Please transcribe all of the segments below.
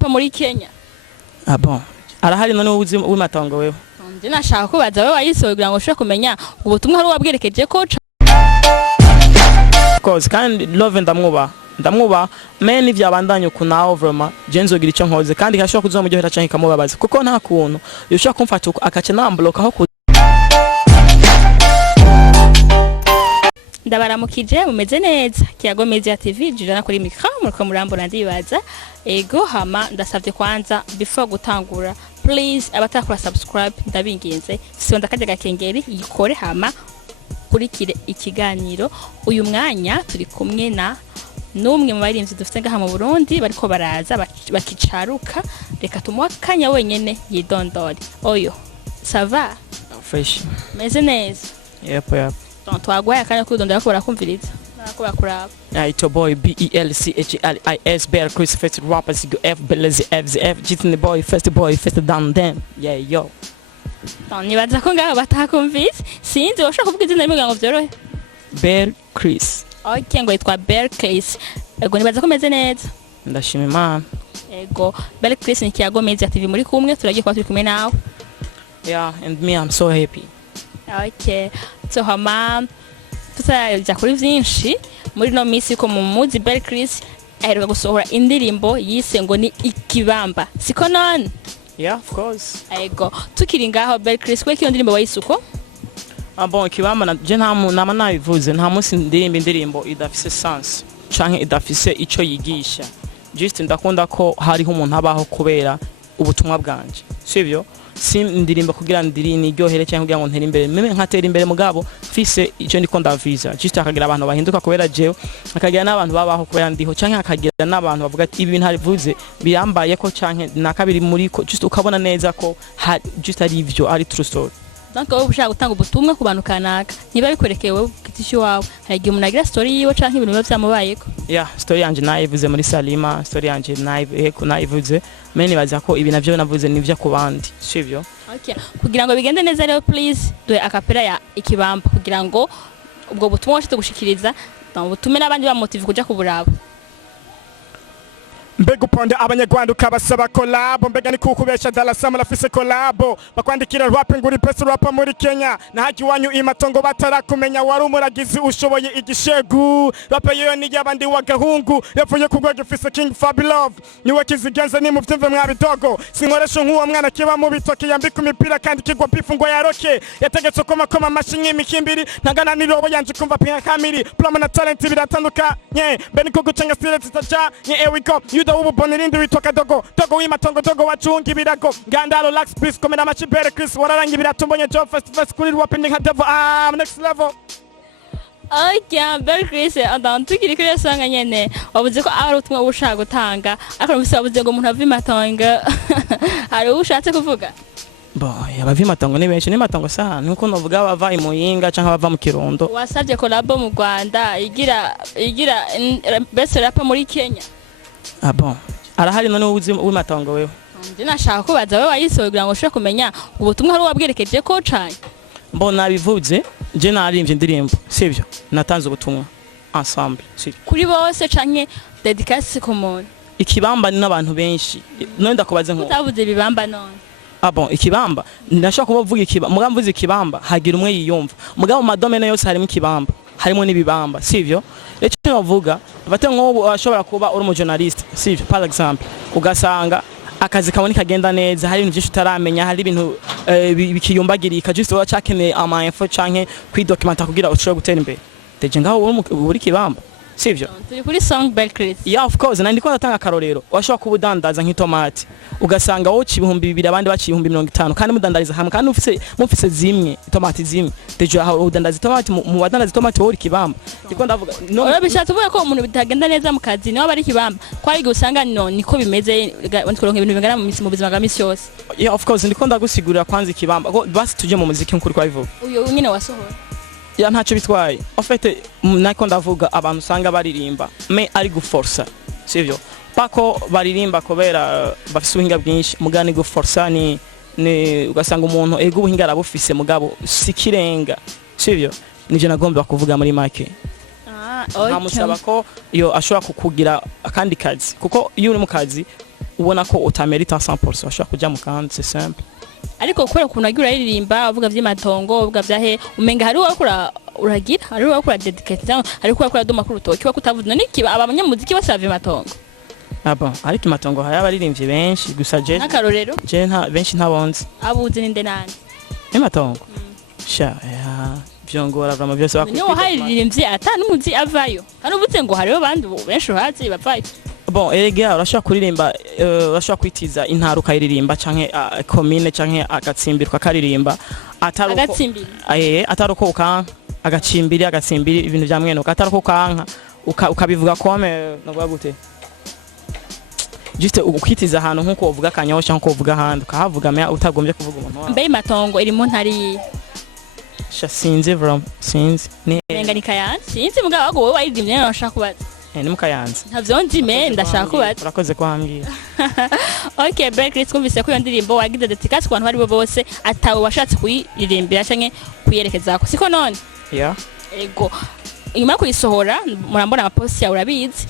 rapa muri Kenya. Ah bon. Arahari none uzi w'imatongo wewe. Nje nashaka kubaza wewe wayisohoye kugira ngo ushobore kumenya ubutumwa hari wabwerekeje ko cause kandi love ndamwuba men ivyabandanye kunaho vraiment je nzogira ico nkoze kandi kashobora kuzomuryohera canke kamubabaza kuko nta kuntu yoshaka kumfata akace nambloka aho ndabaramukije mumeze neza Kiyago Media TV jirana kuri micro muriko murambona ndibaza ego hama ndasavye kwanza before gutangura please abatakora subscribe ndabinginze sonda kaje gakengeri yikore hama kurikire ikiganiro uyu mwanya turi kumwe na numwe mu barimvyi dufite ngaha mu Burundi bariko baraza bakicaruka reka tumuha kanya wenyene yidondori oyo sava fresh meze neza yep twagwaye akanya kudondora ko barakumviriza nako bakuraba it's your boy BELCHLIS Bear Chris first rappers go F Belezi FZF Jitting the boy first down them yeah yo nibaza ko ngaho batakumvise sinzi woshaka kuvuga izina rimwe ngo vyorohe Bear Chris okay ngo yitwa Bear Chris ego nibaza ko meze neza ndashima Imana ego Bear Chris ni Kiyago Media TV muri kumwe turagiye kwa turi kumwe nawe yeah and me I'm so happy okay so hama tutaja kuri vyinshi muri no misi ko mu muzi Bear Chris aheruka gusohora indirimbo yise ngo ni ikibamba siko none yeah of course ego tukiri ngaho Bear Chris kwe kiyo ndirimbo wayisuko bon ikibamba je nama nabivuze nta munsi indirimbo idafise sense canke idafise ico yigisha just ndakunda ko hariho umuntu abaho kubera ubutumwa bwanje sivyo indirimbo kugira niryohere cyangwa kugira ngo ntere imbere meme nkatera imbere mugabo fise ico ndiko ndaviza just akagira abantu bahinduka kubera jewe akagira n'abantu babaho kubera ndiho canke akagira n'abantu bavuga ati ibi bintu harivuze birambaye ko canke nakabiri muri ko just ukabona neza ko just ari ivyo ari true story donc wowe ushaka gutanga ubutumwa ku bantu kanaka niba bikorekeye wowe gitisho wawe hagiye umuntu agira story yiwe canke ibintu biba byamubayeko yeah story yanje nayivuze muri Salima story yanje nayivuze meni baza ko ibi navyo navuze nivyo ku bandi sivyo okay kugira ngo bigende neza rero please duhe akapera ya ikibamba kugira ngo ubwo butumwa washite gushikiriza butume n'abandi bamotive kuja kuburaba mbega uponde abanyarwanda ukabasaba collab mbega ni kukubesha dalasama lafise collab bakwandikira rapping uri best rapper muri Kenya na haji wanyu imatongo batarakumenya wari umuragizi ushoboye igishegu rapper yo ni yabandi wagahungu yavuye kugwa gifise King Fabilove niwe kizigenza ni muvyumve mwabidogo sinkoresha nk'uwo mwana kiba mu bitoki yambika imipira kandi kigwa bifu ngo yaroke yategetse koma mashinyi imikimbiri ntangana nirobo yanje kumva pinka kamiri plama na talent biratandukanye beni ko gucenga style zitaja nye ewiko ubu bonirindi witoka dogo w'imatongo dogo wacunga ibirago ngandalo lax peace komena machi Bear Chris wararangi biratumbonye job fast kuri rapping nka devil next level okay Bear Chris tukiri kuri sanga nyene wabuze ko ari utumwe ushaka gutanga ariko wabuze ngo umuntu ava imatongo ari ushatse kuvuga boy abava imatongo ni benshi n'imatongo sana nuko novuga bava imuyinga canke bava mu Kirundo wasabye collab mu Rwanda igira best rapper muri Kenya bon arahari none uzi w'imatongo wewe nje nashaka kubaza wewe wayisohoye kugira ngo ushobore kumenya ubutumwa hari wabwerekeje ko canke mbona bivuze je narimvye indirimbo sivyo natanze ubutumwa ensemble sivyo kuri bose canke dedicace ku muntu ikibamba ni n'abantu benshi none ndakubaze nko utavuze ibibamba none bon ikibamba ndashaka kuvuga ikibamba mugabo mvuze ikibamba hagira umwe yiyumva mugabo madomene yose harimo ikibamba harimo n'ibibamba sivyo ecyo bavuga bate nko ashobora kuba uri mu journalist sivyo par exemple ugasanga akazi kabone kagenda neza hari ibintu byinshi utaramenya hari ibintu bikiyumbagirika just wacakeneye ama info canke kwidocumenta kugira ushobore gutera imbere deje ngaho uri kibamba sivyo turi kuri song Bear Chris yeah of course nandi ko natanga karorero washobora kubudandaza nk'itomati ugasanga wowe ibihumbi 2 abandi baci 50 kandi mudandariza hamwe kandi mufise zimwe itomati zimwe deje aho udandaza itomati mu badandaza itomati wowe kibamba ndiko ndavuga no bishatse uvuga ko umuntu bitagenda neza mu kazi niho bari kibamba kwari gusanga niko bimeze ndikoronka ibintu bingana mu buzima bwa misi yose yeah of course ndiko ndagusigurira kwanza ikibamba basi tuje mu muziki nkuri kwa bivuga uyo nyine wasohora ya ntacyo bitwaye en fait nako ndavuga abantu usanga baririmba me ari guforsa sivyo pako baririmba kubera bafise ubuhinga bwinshi mugani guforsa ni ugasanga umuntu ego ubuhinga arabufise mugabo sikirenga sivyo nije nagomba kuvuga muri make okay namusaba ko yo ashobora kukugira akandi kazi kuko iyo uri mu kazi ubona ko utamerita 100% ashaka kujya mu kandi c'est simple. ariko kubera ukuntu agira uririmba uvuga vy'amatongo uvuga vyahe umenga hari wakura uragira hari wakura dedicate hari wakura doma ku rutoki wakutavuze none kiba abanyamuziki basavye matongo. Bon ariko imatongo haya abaririmbyi benshi gusa je n'akarorero je nta benshi ntabonze abuze ninde nani imatongo sha ya vyongora vrama vyose bakwiye niho haririmbyi ata n'umuzi avayo kandi uvuze ngo hariho bandi benshi uhazi bavayo. Bon erega urashaka kuririmba urashaka kwitiza intaro kayiririmba canke commune canke agatsimbirwa karirimba ataruko ataruko ukanka agatsimbiri ibintu vya mwene ataruko ukanka ukabivuga kome navuga gute juste ukwitiza ahantu nkuko uvuga kanyosha nkuko uvuga handi ukahavuga me utagombye kuvuga umuntu wawe. Mbe matongo iri mu ntari sha sinzi vram sinzi ni menganika yanzi sinzi mugabo wago wowe wayidimye nashaka kubaza ni mukayanza ntavyo ndime ndashaka kubaza urakoze kwambira. Okay break twumvise ko iyo ndirimbo wagize dedicace ku bantu bari bo bose atawe washatse kuyiririmbira canke kuyerekeza ko siko none ego nyuma kuyisohora murambona amaposti ya urabizi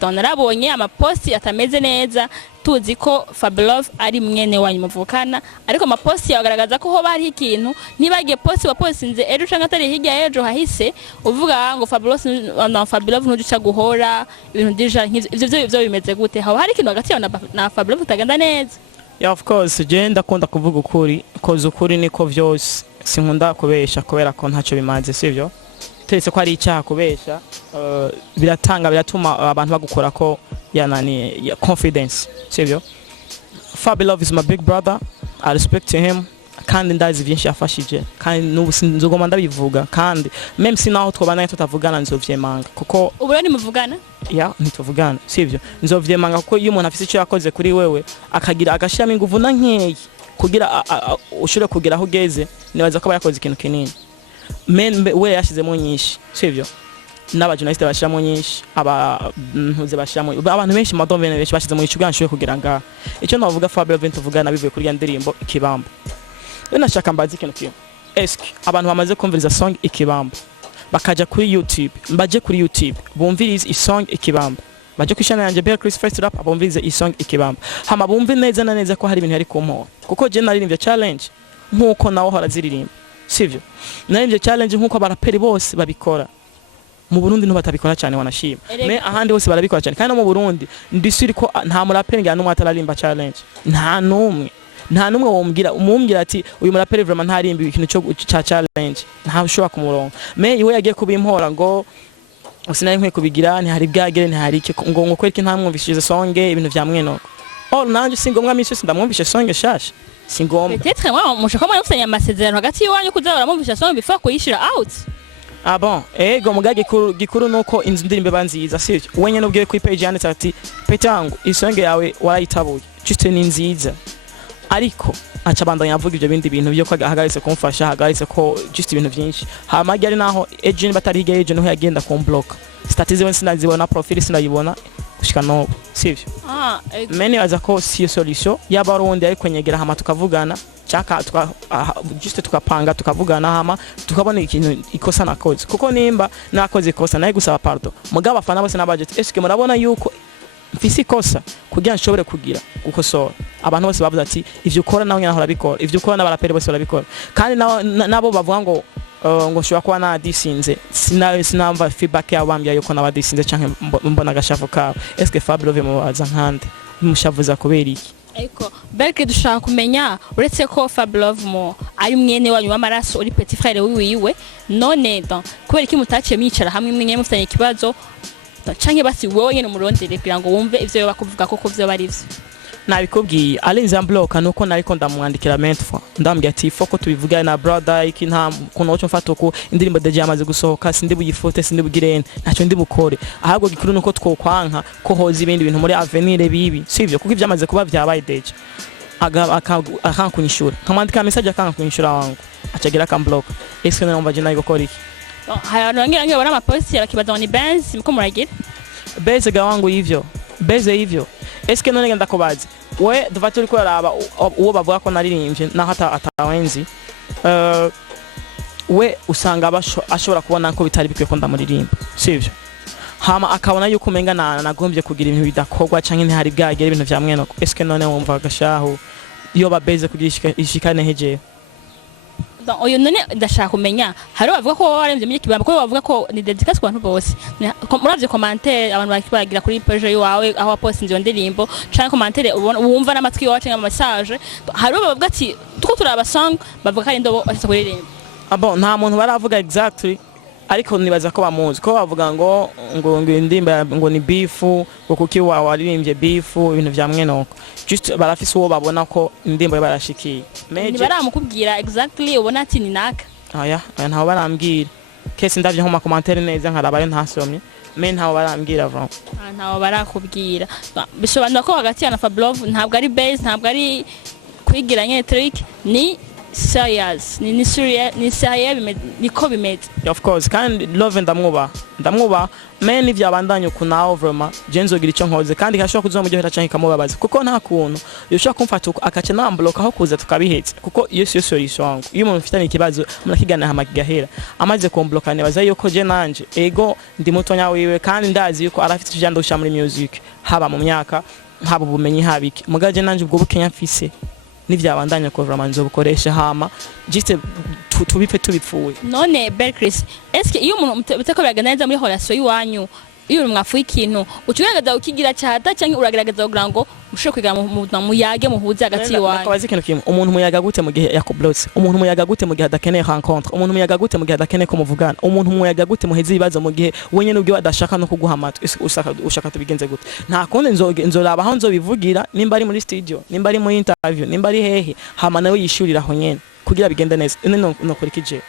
narabonye amaposti atameze neza tuzi ko Fabilove ari mwene wanyu muvukana ariko amaposti yagaragaza ko ho bari ikintu nibagiye posti wapostinze ejo canke atari hirya ejo hahise uvuga ngo Fabilove ntuduca guhora ibintu deja ivyo bimeze gute haho hari ikintu hagati yawe na Fabilove utagenda neza. Of course je ndakunda kuvuga ukuri koza ukuri niko vyose sinkunda kubesha kubera ko ntaco bimaze sivyo tetse ko ari icyaha kubesha biratuma abantu bagukora ko yanani confidence sivyo. Fabilove is my big brother, I respect him kandi ndazi byinshi yafashije kandi nzogoma ndabivuga kandi même si naho twobana tutavugana nzovyemanga kuko ubwo ni muvugana ntituvugana sivyo nzovyemanga kuko iyo umuntu afise icyo yakoze kuri wewe akagira agashiramo inguvu na nkeyi kugira ushire kugira aho ugeze nibaza ko bayakoze ikintu kinini we yashizemo nyinshi sivyo n'abajournaliste bashiramo nyinshi ntuze bashiramo abantu benshi madomene benshi bashizemo ico bwanshoye kugira nga icyo navuga Fabilove tuvugana bivuye kuri ya ndirimbo Ikibamba. Nashaka mbazi ikintu kimwe eske abantu bamaze kumviriza song Ikibamba bakaja kuri YouTube mbaje kuri YouTube bumvirize isong Ikibamba baje kwishana yanje Bear Chris First Rap abumvirize isong Ikibamba hama bumve neza na neza ko hari ibintu yari kumpo kuko je naririmbye challenge nkuko nawo horaziririmba sivyo naririmbye challenge nkuko abaraperi bose babikora mu Burundi no batabikora cyane wanashima me ahandi hose barabikora cyane kandi no mu Burundi ndisuri ko nta muraperi ngana numwe atararimba challenge nta numwe umumbwira ati uyu muraperi vraiment ntarimba ikintu cyo challenge nta ushobora kumurongo me iwe yagiye kubimpora ngo usinari nkwe kubigira ntihari bwagere ntihari ngo kwereke ntamwumvishije songe ibintu vya mweno nanje singomwa misi ndamwumvishe songe shasha singomba peut-être moi mushaka mwana ufitanye amasezerano hagati y'wanyu kuzabura mumvisha songe before kuyishira out. Bon ego mugage gikuru nuko inzu ndirimbe banziza sivyo wenye nubwiye ku page yanditse ati petangu isonge yawe warayitabuye juste ni nziza ariko aca bandanya yavuga ibyo bindi bintu byo kwagahagaritse kumfasha hagaritse ko just ibintu byinshi hamagi ari naho ejo batari higa ejo no yagenda ku block statize wensi nazibona profile sinayibona gushika no sivyo meni aza ko si solution y'abarundi ariko nyegera hama tukavugana chaka just tukapanga tukavugana hama tukabona ikintu ikosa nakoze kuko nimba nakoze ikosa naye gusaba pardon mugaba afana bose na budget eske murabona yuko mfise ikosa kugira nshobore kugira gukosora abantu bose bavuze ati ivyo ukora nawe nyana urabikora ivyo ukora n'abaraperi bose barabikora kandi nabo bavuga ngo shobora kuba nadisinze sinamva feedback yabambya yuko nabadisinze canke mbona agashavu kawe eske Fabilove mubaza nkande mushavuza kubera iki eko berke dushaka kumenya uretse ko Fabilove mo ari mwene wanyu w'amaraso uri petit frère wiwe none kubera iki mutaciye mwicara hamwe mwenye mufitanye ikibazo canke basi wowe nyene umurondere kugira ngo wumve ivyo yo bakuvuga koko vyo bari ivyo nabikubwiye alenza Blocka nuko nariko ndamwandikira mentwa ndambye ati foko tubivuga na brother iki nta kuno cyo mfata uko indirimbo deje yamaze gusohoka sindi buyifote sindi bugirene ntacyo ndi bukore ahubwo gikuru nuko twokwanka ko hoza ibindi bintu muri avenir bibi sivyo kuko ivyamaze kuba vyabaye deje akankunyishura kamandika message akankunyishura wangu acagira kan block ese numva je nayo gukora iki harangira ngira bana amaposti yakibaza ni Benz muko muragira beze gawangu hivyo eske none ngenda kubaza we dufaturi ko araba uwo bavuga ko naririmbye naho atawenzi we usanga ashobora kubona ko bitari bikwiye ko ndamuririmba sivyo hama akabona yuko umenga nagombye kugira ibintu bidakorwa canke ntihari bwagera ibintu vya mwene eske none wumva gashaho iyo babeze kugira ishikane heje uyu none ndashaka kumenya hari bavuga ko waremvye mu kibamba ko bavuga ko ni dedicace ku bantu bose muravye commentaire abantu bagira kuri page yawe aho post inzo ndirimbo canke commentaire wumva n'amatwi yawe canke message hari bavuga ati tuko turaba song bavuga kandi ndobo bashaka kuririmba bon nta muntu baravuga exactly ariko nibaza ko bamuzi ko bavuga ngo indimba ngo ni beefu ngo kuki waririmbye beefu ibintu vya mwenoko just barafise uwo babona ko indimba barashikiye ni baramukubwira exactly ubona ati ni naka aya ntaho barambwira kese ndavye nko ma commentaire neza nkarabayo ntasomye ntaho barambwira vra ntaho barakubwira bisobanura ko hagati ya Fabilove ntabwo ari base ntabwo ari kwigira nye trick ni serious ni serious niko bimeze of course kandi love ndamwuba men ivyabandanye kunaho vraiment jenzogira ico nkoze kandi kashobora kuzomuryohera canke kamubabaza kuko nta kuntu yoshobora kumfata akaca nambloka aho kuza tukabihetse kuko iyo siyo solution wangu iyo umuntu mfitanye ikibazo murakigana hama kigahera amaze kumbloka nebaza yuko je nanje ego ndi mutonya wiwe kandi ndazi yuko arafite ijando gusha muri music haba mu myaka haba ubumenyi habiki mugaje nanje ubwo bukenya mfise nivyabandanya ko vraiment nzobukoresha hama juste tubipfe tubipfuye none Berkris eske iyo umuntu muteko biraganiriza muri relation yiwanyu iyo mwafuye ikintu ucugerageza ukigira cyata cyangwa uragerageza kugira ngo mushobore kwiga mu yage muhuze hagati yiwanyu akabazi ikintu kimwe umuntu muyaga gute mu gihe yakublotse umuntu muyaga gute mu gihe adakeneye rencontre umuntu muyaga gute mu gihe adakeneye ko muvugana umuntu muyaga gute muheze ibibazo mu gihe wenye n'ubwo badashaka no kuguha amatwi ushaka tubigenze gute nta kundi nzoraba aho nzobivugira nimba ari muri studio nimba ari mu interview nimba ari hehe hama nawe yishurira aho nyene kugira bigende neza no kurikije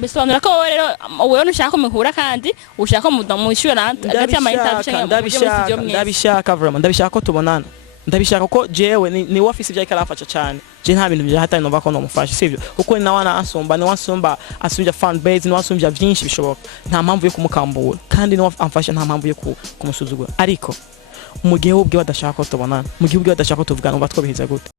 bisobanura ko rero wowe nushaka muhura kandi ushaka mwishyura hagati y'amayinterview ndabishaka vraiment ndabishaka ko tubonana ndabishaka ko jewe ni office bya ikarafasha cyane je nta bintu bya hatari no bako no mufasha sivyo uko ni nawana asomba ni wasomba asubya fan base ni wasomba byinshi bishoboka nta mpamvu yo kumukambura kandi no amfasha nta mpamvu yo kumusuzugura ariko mu gihe ubwe badashaka ko tubonana mu gihe ubwe badashaka ko tuvugana ngo twabiheza gute